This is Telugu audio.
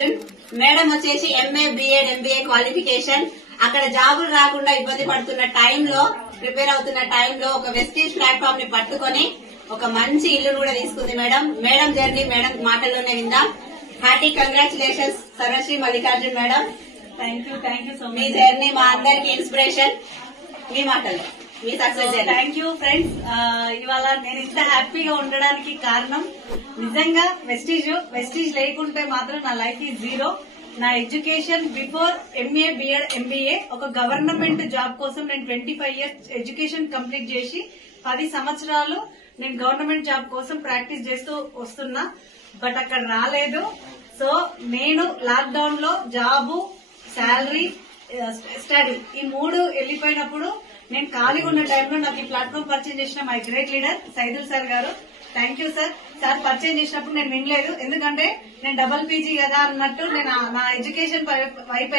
మేడం వచ్చేసి ఎంఏ బిఎడ్ ఎంబీఏ క్వాలిఫికేషన్. అక్కడ జాబులు రాకుండా ఇబ్బంది పడుతున్న టైంలో, ప్రిపేర్ అవుతున్న టైంలో ఒక వెస్టీజ్ ప్లాట్ఫామ్ ని పట్టుకొని ఒక మంచి ఇల్లును కూడా తీసుకుంది మేడం. మేడం జర్నీ మేడం మాటల్లోనే విందాం. Hearty congratulations Sarvasri Mallikarjun madam. Thank you so me much. Journey మా అందరికి ఇన్స్పిరేషన్. మీ మాటలు, మీ success journey. Thank you friends. ఇవాళ నేను ఇంత హ్యాపీగా ఉండడానికి కారణం నిజంగా వెస్టీజ్ లేకుంటే మాత్రం నా లైఫ్ ఈజ్ జీరో. నా education before MA BEd MBA ఒక గవర్నమెంట్ జాబ్ కోసం నేను 25 years ఎడ్యుకేషన్ కంప్లీట్ చేసి 10 సంవత్సరాలు నేను గవర్నమెంట్ జాబ్ కోసం ప్రాక్టీస్ చేస్తూ వస్తున్నా. బట్ అక్కడ రాలేదు. సో నేను లాక్డౌన్ లో జాబు, శాలరీ, స్టడీ ఈ 3 వెళ్ళిపోయినప్పుడు నేను ఖాళీగా ఉన్న టైంలో నాకు ఈ ప్లాట్ఫామ్ పరిచయం చేసిన my great leader Saidul sir గారు. Thank you sir. సార్ పరిచయం చేసినప్పుడు నేను వినలేదు, ఎందుకంటే నేను డబుల్ పీజీ కదా అన్నట్టు నేను నా ఎడ్యుకేషన్ వైపు